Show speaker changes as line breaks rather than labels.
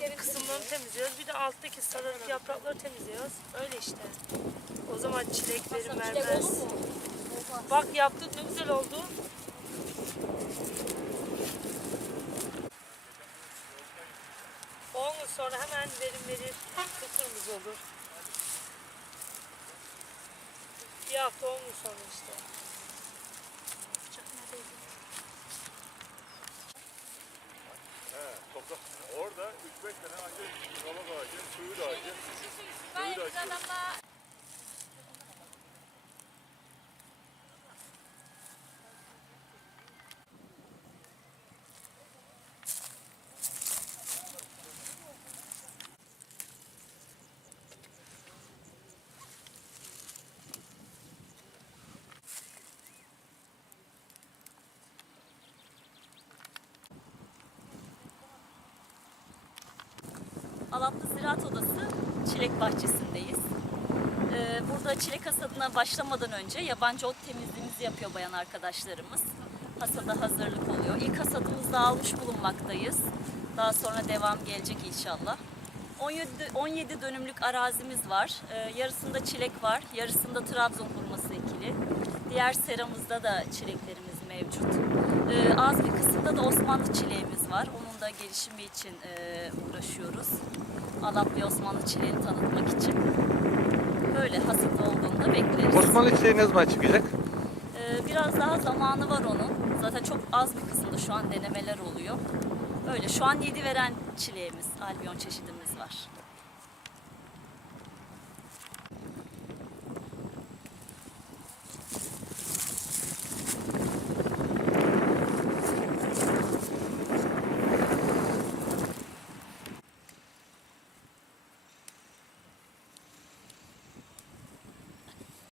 yan kısımlarını temizliyoruz. Bir de alttaki sararık yaprakları temizliyoruz. Öyle işte. O zaman çilek verim
Çilek
vermez.
olur mu?
Bak yaptık ne güzel oldu. On gün sonra hemen verim verir. Kıpkırmızı olur. Bir hafta on gün sonra işte.
3-5 tane anca kabak ağacı, suyu ağacı.
Gayet
Suyu da
güzel ama
Alatlı Ziraat Odası Çilek Bahçesi'ndeyiz. Ee, burada çilek hasadına başlamadan önce yabancı ot temizliğimizi yapıyor bayan arkadaşlarımız. Hasada hazırlık oluyor. İlk hasadımızda almış bulunmaktayız. Daha sonra devam gelecek inşallah. 17, 17 dönümlük arazimiz var. Ee, yarısında çilek var, yarısında Trabzon hurması ekili. Diğer seramızda da çileklerimiz mevcut. Ee, az bir kısımda da Osmanlı çileğimiz var. Onun da gelişimi için e, uğraşıyoruz. Alaplı Osmanlı çileğini tanıtmak için. Böyle hasat olduğunda bekleriz.
Osmanlı çiçeği ne zaman çıkacak?
Ee, biraz daha zamanı var onun. Zaten çok az bir kısımda şu an denemeler oluyor. Öyle şu an 7 veren çileğimiz, albiyon çeşidimiz var.